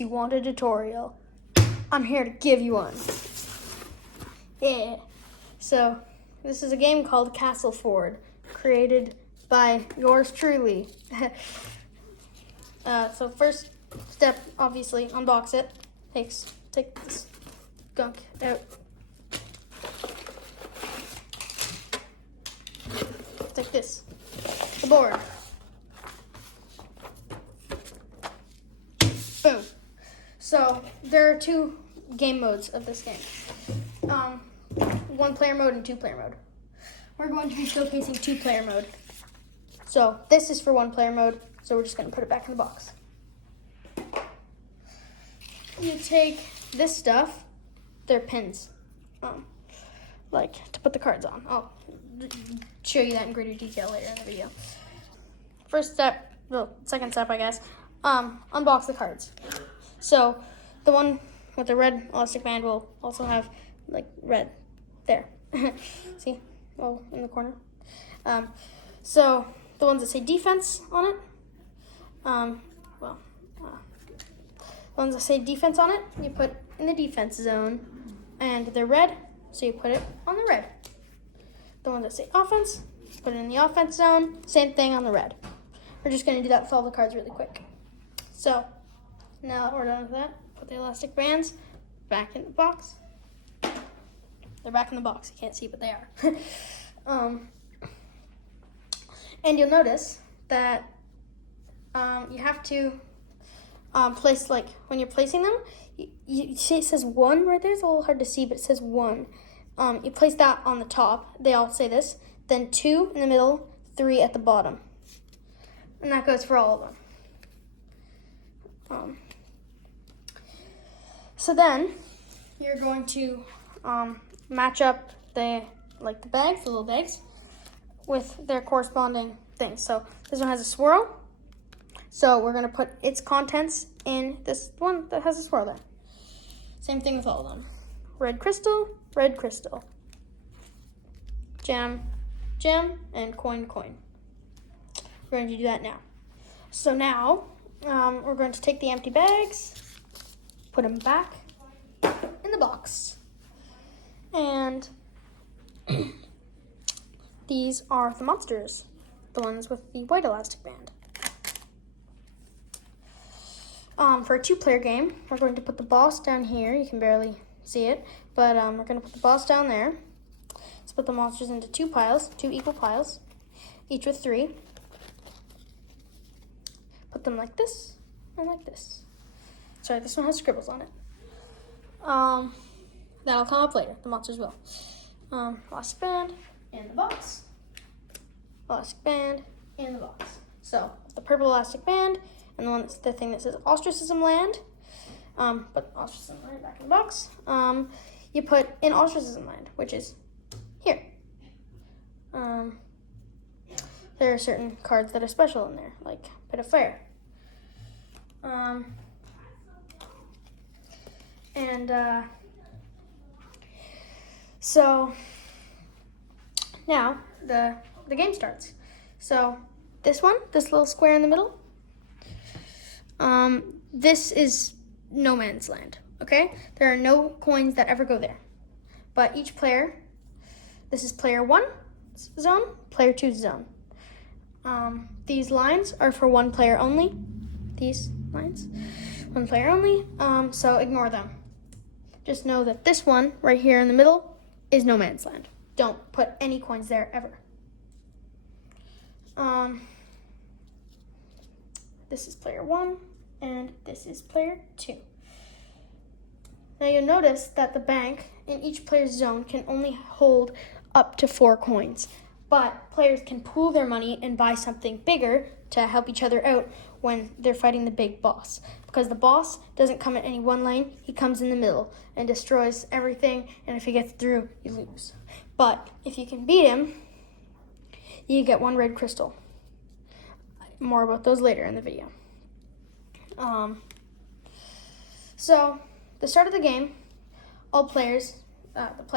You want a tutorial? I'm here to give you one. Yeah. So, this is a game called Castleford, created by yours truly. So first step, obviously, unbox it. Take this gunk out. Take this, the board. Boom. So there are two game modes of this game. One player mode and two player mode. We're going to be showcasing two player mode. So this is for one player mode, so we're just going to put it back in the box. You take this stuff, they're pins, like to put the cards on. I'll show you that in greater detail later in the video. First step, well, second step I guess, unbox the cards. So the one with the red elastic band will also have like red there. See, oh, in the corner. So the ones that say defense on it, the ones that say defense on it, you put in the defense zone, and they're red, so you put it on the red. The ones that say offense, put it in the offense zone, same thing on the red. We're just going to do that with all the cards really quick. So now that we're done with that, put the elastic bands back in the box. They're back in the box. You can't see, but they are. And you'll notice that you have to place, like, when you're placing them, you see it says 1 right there. It's a little hard to see, but it says 1. You place that on the top. They all say this. Then 2 in the middle, 3 at the bottom. And that goes for all of them. So then you're going to match up the bags, the little bags, with their corresponding things. So this one has a swirl. So we're going to put its contents in this one that has a swirl there. Same thing with all of them. Red crystal, gem, and coin. We're going to do that now. So now we're going to take the empty bags, put them back in the box. And these are the monsters, the ones with the white elastic band. For a 2-player game, we're going to put the boss down here. You can barely see it, but we're going to put the boss down there. Split the monsters into 2 equal piles, each with 3. Put them like this and like this. Sorry, this one has scribbles on it. That'll come up later. The monsters will. Elastic band in the box. Elastic band in the box. So the purple elastic band and the thing that says Ostracism Land. But Ostracism Land back in the box. You put in Ostracism Land, which is here. There are certain cards that are special in there, like Pit of Fire. So now the game starts. So this little square in the middle, this is no man's land, okay? There are no coins that ever go there. But each player, this is player 1's zone, player 2's zone. These lines are for one player only. These lines, one player only, so ignore them. Just know that this one right here in the middle is no man's land. Don't put any coins there ever. This is player 1, and this is player 2. Now you'll notice that the bank in each player's zone can only hold up to 4 coins, but players can pool their money and buy something bigger to help each other out when they're fighting the big boss. Because the boss doesn't come in any one lane, he comes in the middle and destroys everything, and if he gets through, you lose. But if you can beat him, you get 1 red crystal. More about those later in the video. So, the start of the game, all players, both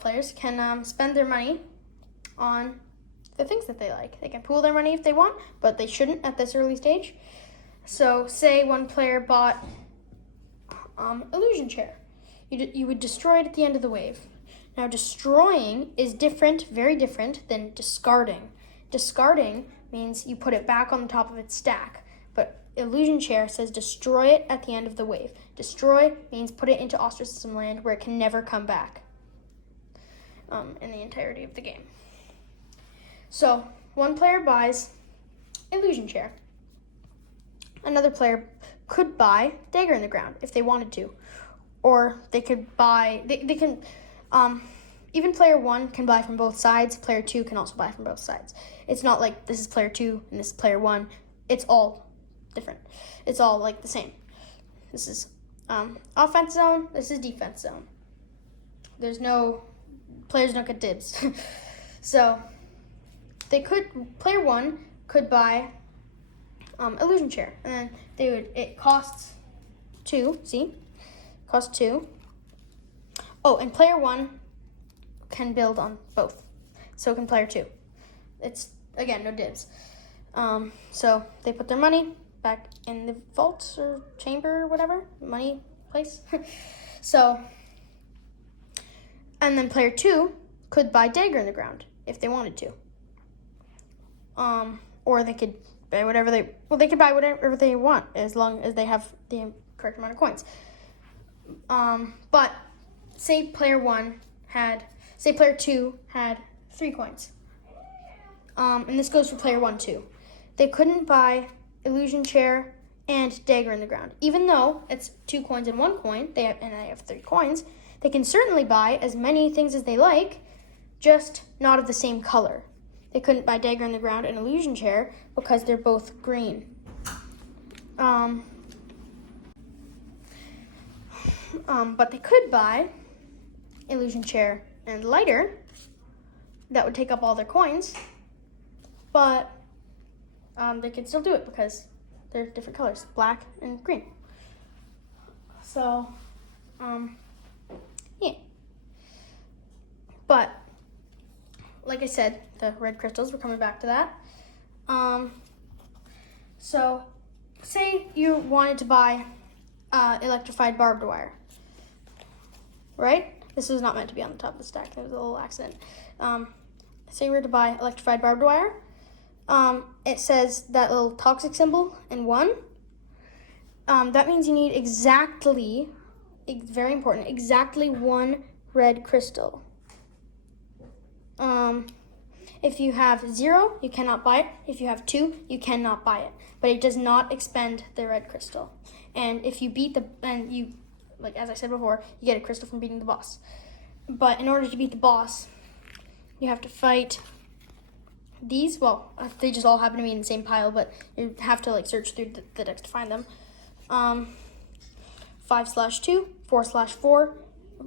players can spend their money on the things that they like. They can pool their money if they want, but they shouldn't at this early stage. So say one player bought illusion chair. You would destroy it at the end of the wave. Now destroying is different, very different than discarding. Discarding means you put it back on the top of its stack, but illusion chair says destroy it at the end of the wave. Destroy means put it into ostracism land where it can never come back in the entirety of the game. So one player buys illusion chair. Another player could buy dagger in the ground if they wanted to, or they could buy. They can. Even player 1 can buy from both sides. Player 2 can also buy from both sides. It's not like this is player 2 and this is player 1. It's all different. It's all like the same. This is offense zone. This is defense zone. There's no players don't get dibs. So they could. Player 1 could buy illusion chair, and then they would. It costs 2. See, costs 2. Oh, and player 1 can build on both. So can player 2. It's, again, no dibs. So they put their money back in the vault or chamber or whatever, money place. So, and then player 2 could buy dagger in the ground if they wanted to. Or they could buy whatever they could buy whatever they want as long as they have the correct amount of coins. But say player 2 had 3 coins. And this goes for player 1 too. They couldn't buy illusion chair and dagger in the ground. Even though it's 2 coins and 1 coin, they have 3 coins, they can certainly buy as many things as they like, just not of the same color. They couldn't buy dagger in the ground and illusion chair because they're both green. But they could buy illusion chair and lighter. That would take up all their coins, but they could still do it because they're different colors, black and green. So, yeah. But, like I said, the red crystals, we're coming back to that. So, say you wanted to buy electrified barbed wire, right? This was not meant to be on the top of the stack. There was a little accident. Say you were to buy electrified barbed wire. It says that little toxic symbol in 1. That means you need exactly, very important, exactly 1 red crystal. If you have 0, you cannot buy it. If you have 2, you cannot buy it. But it does not expend the red crystal. And if you beat like as I said before, you get a crystal from beating the boss. But in order to beat the boss, you have to fight these. Well, they just all happen to be in the same pile, but you have to search through the decks to find them. 5/2, 4/4,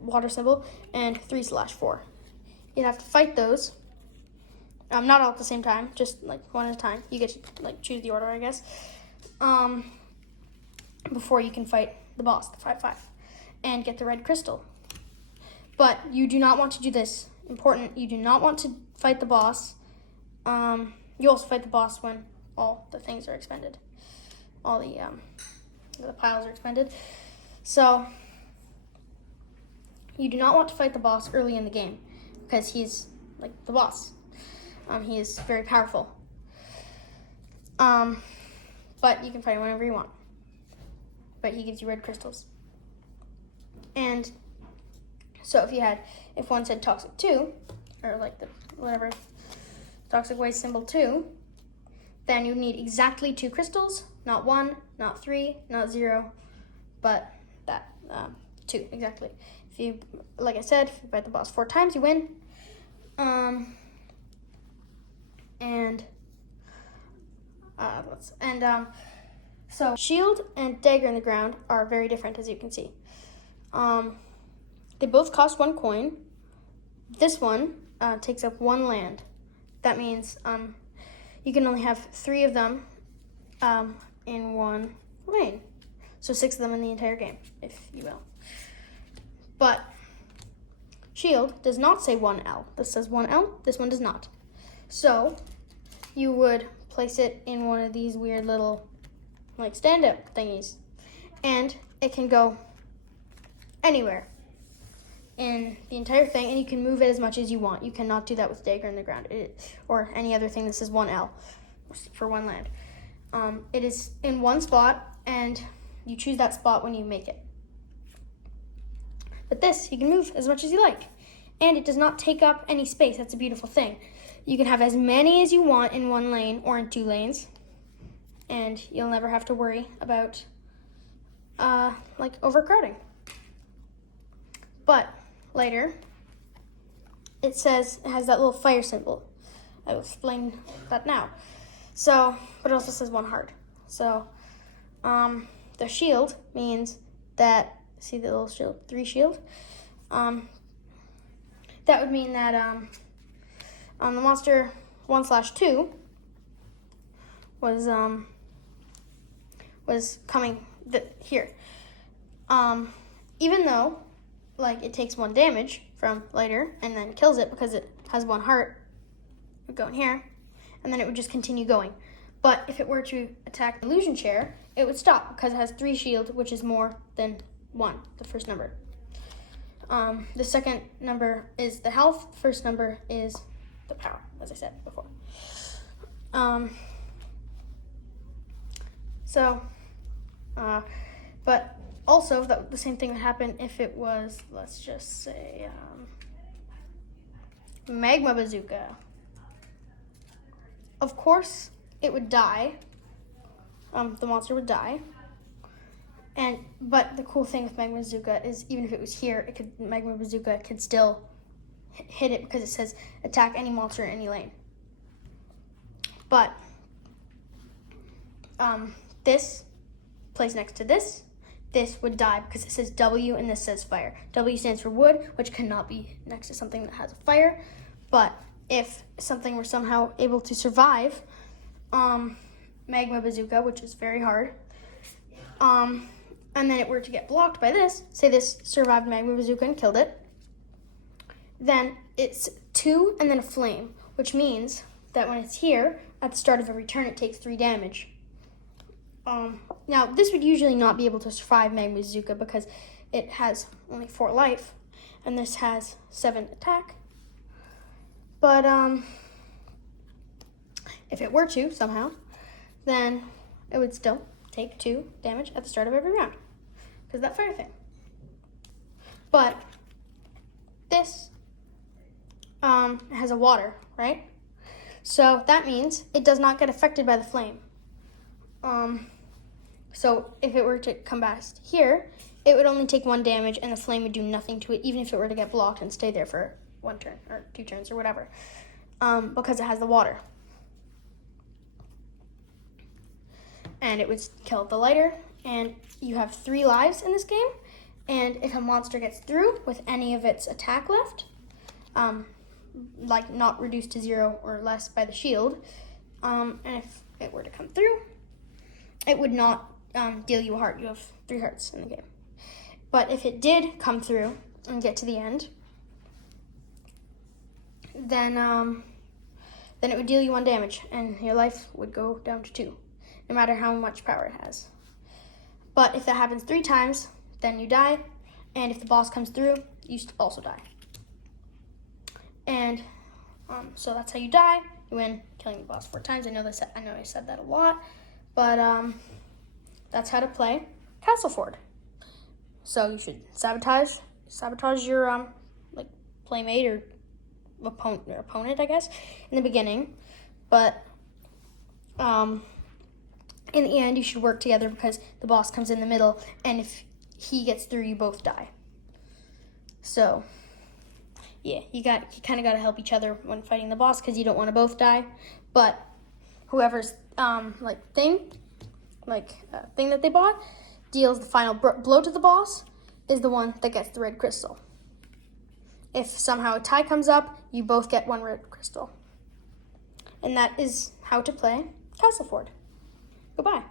water symbol, and 3/4. You'd have to fight those. Not all at the same time, just one at a time. You get to choose the order, I guess. Before you can fight the boss, the 5/5, and get the red crystal. But you do not want to do this. Important, you do not want to fight the boss. You also fight the boss when all the things are expended. All the piles are expended. So, you do not want to fight the boss early in the game because he's the boss. He is very powerful. But you can fight him whenever you want. But he gives you red crystals. And so if one said toxic 2, or whatever, toxic waste symbol 2, then you need exactly 2 crystals, not 1, not 3, not 0, but that 2 exactly. If you, like I said, if you fight the boss 4 times, you win. So shield and dagger in the ground are very different, as you can see. They both cost 1 coin. This one takes up 1 land. That means you can only have 3 of them in 1 lane. So 6 of them in the entire game, if you will. But shield does not say 1L. This says 1L. This one does not. So you would place it in one of these weird little like stand-up thingies. And it can go anywhere in the entire thing, and you can move it as much as you want. You cannot do that with dagger in the ground or any other thing that says 1L for one land. It is in one spot, and you choose that spot when you make it. But this, you can move as much as you like, and it does not take up any space. That's a beautiful thing. You can have as many as you want in one lane or in 2 lanes, and you'll never have to worry about like overcrowding. But later, it says it has that little fire symbol. I will explain that now. So, but it also says 1 heart. So, the shield means that, see the little shield, 3 shield? That would mean that the monster 1/2 was coming here. Even though, like, it takes 1 damage from later and then kills it because it has 1 heart, it would go in here, and then it would just continue going. But if it were to attack the illusion chair, it would stop because it has 3 shield, which is more than 1, the first number. The second number is the health. The first number is the power, as I said before. But also, the same thing would happen if it was, let's just say, Magma Bazooka. Of course, it would die. The monster would die. But the cool thing with Magma Bazooka is even if it was here, Magma Bazooka could still hit it because it says attack any monster in any lane. But this plays next to this. This would die because it says W and this says fire. W stands for wood, which cannot be next to something that has a fire. But if something were somehow able to survive Magma Bazooka, which is very hard, and then it were to get blocked by this, say this survived Magma Bazooka and killed it, then it's 2 and then a flame, which means that when it's here, at the start of every turn, it takes 3 damage. Now, this would usually not be able to survive Magma Bazooka because it has only 4 life, and this has 7 attack. But if it were to, somehow, then it would still take 2 damage at the start of every round because of that fire thing. But this has a water, right? So that means it does not get affected by the flame. So if it were to come back here, it would only take 1 damage and the flame would do nothing to it, even if it were to get blocked and stay there for 1 turn or 2 turns or whatever, because it has the water. And it would kill the lighter, and you have 3 lives in this game, and if a monster gets through with any of its attack left, like not reduced to 0 or less by the shield, and if it were to come through, it would not deal you a heart. You have 3 hearts in the game. But if it did come through and get to the end, then it would deal you 1 damage, and your life would go down to 2, no matter how much power it has. But if that happens 3 times, then you die, and if the boss comes through, you also die. And so that's how you die. You win killing the boss 4 times. I know I said that a lot, but that's how to play Castleford. So you should sabotage your like playmate or opponent, I guess, in the beginning. But in the end, you should work together because the boss comes in the middle, and if he gets through, you both die. So yeah, you kind of got to help each other when fighting the boss because you don't want to both die. But whoever's thing that they bought deals the final blow to the boss is the one that gets the red crystal. If somehow a tie comes up, you both get 1 red crystal. And that is how to play Castleford. Goodbye.